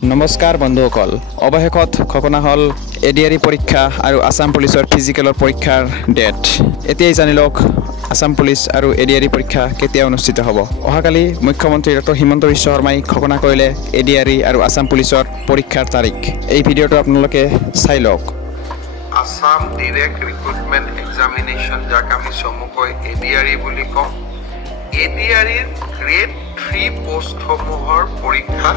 নমস্কাৰ বন্ধুসকল, অৱশেষত ঘোষণা হ'ল এডিআৰই পৰীক্ষা আৰু আসাম পুলিচৰ ফিজিকেলৰ পৰীক্ষাৰ ডেট। এতিয়াই জানি লওক আসাম পুলিচ আৰু এডিআৰই পৰীক্ষা কেতিয়া অনুষ্ঠিত হ'ব। অহাকালি মুখ্যমন্ত্ৰী ডক্টৰ হিমন্ত বিশ্ব শৰ্মাই ঘোষণা কৰিলে এডিআৰই আৰু আসাম পুলিচৰ পৰীক্ষাৰ তাৰিখ। এই ভিডিঅ'টো আপোনালোকে চাই লওক। আসাম ডিৰেক্ট ৰিক্ৰুটমেণ্ট এক্সামিনেশ্যন, যাক আমি চমুকৈ এডিআৰই বুলি কওঁ, এডিআৰইৰ গ্ৰেড 3 পোষ্টসমূহৰ পৰীক্ষা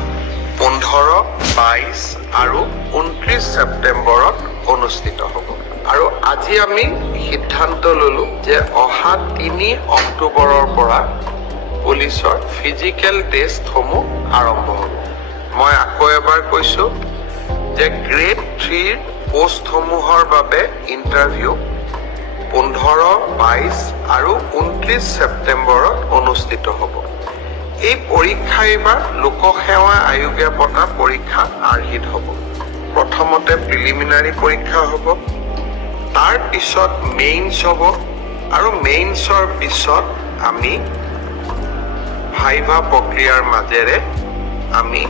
15, 22 আৰু 29 ছেপ্টেম্বৰত অনুষ্ঠিত হ'ব। আৰু আজি আমি সিদ্ধান্ত ল'লো যে অহা 3 অক্টোবৰৰ পৰা পুলিচৰ ফিজিকেল টেষ্টসমূহ আৰম্ভ হ'ব। মই আকৌ এবাৰ কৈছোঁ যে গ্ৰেড 3 পোষ্টসমূহৰ বাবে ইণ্টাৰভিউ 15, 22 আৰু 29 ছেপ্টেম্বৰত অনুষ্ঠিত হ'ব। এই পৰীক্ষা এইবাৰ লোকসেৱা আয়োগে পতা পৰীক্ষা আৰ্হিত হ'ব। প্ৰথমতে প্ৰিলিমিনাৰী পৰীক্ষা হ'ব, তাৰ পিছত মেইনছ হ'ব, আৰু মেইনছৰ পিছত আমি ভাইভা প্ৰক্ৰিয়াৰ মাজেৰে আমি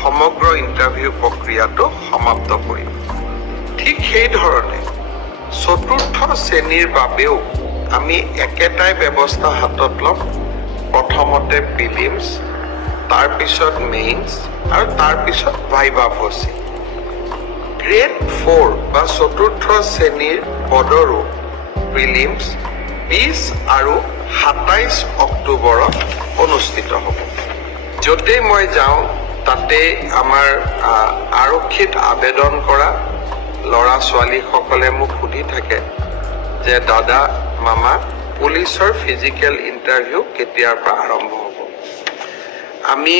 সমগ্ৰ ইণ্টাৰভিউ প্ৰক্ৰিয়াটো সমাপ্ত কৰিম। ঠিক সেইধৰণে চতুৰ্থ শ্ৰেণীৰ বাবেও আমি একেটাই ব্যৱস্থা হাতত ল'ম। প্ৰথমতে প্ৰিলিমছ, তাৰপিছত মেইনছ আৰু তাৰপিছত ভাইভা ফচি। গ্ৰেড 4 বা চতুৰ্থ শ্ৰেণীৰ পদৰো প্ৰিলিমছ 20 আৰু 27 অক্টোবৰত অনুষ্ঠিত হ'ব। য'তেই মই যাওঁ তাতে আমাৰ আৰক্ষীত আবেদন কৰা ল'ৰা ছোৱালীসকলে মোক সুধি থাকে যে দাদা, মামা, পুলিচৰ ফিজিকেল ইণ্টাৰভিউ কেতিয়াৰ পৰা আৰম্ভ হ'ব। আমি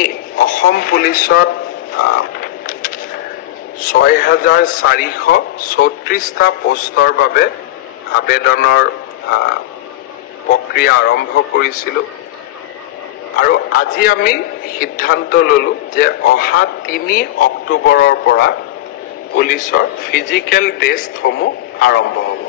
অসম পুলিচত 6434টা পোষ্টৰ বাবে আবেদনৰ প্ৰক্ৰিয়া আৰম্ভ কৰিছিলোঁ। আৰু আজি আমি সিদ্ধান্ত ল'লোঁ যে অহা 3 অক্টোবৰৰ পৰা পুলিচৰ ফিজিকেল টেষ্টসমূহ আৰম্ভ হ'ব।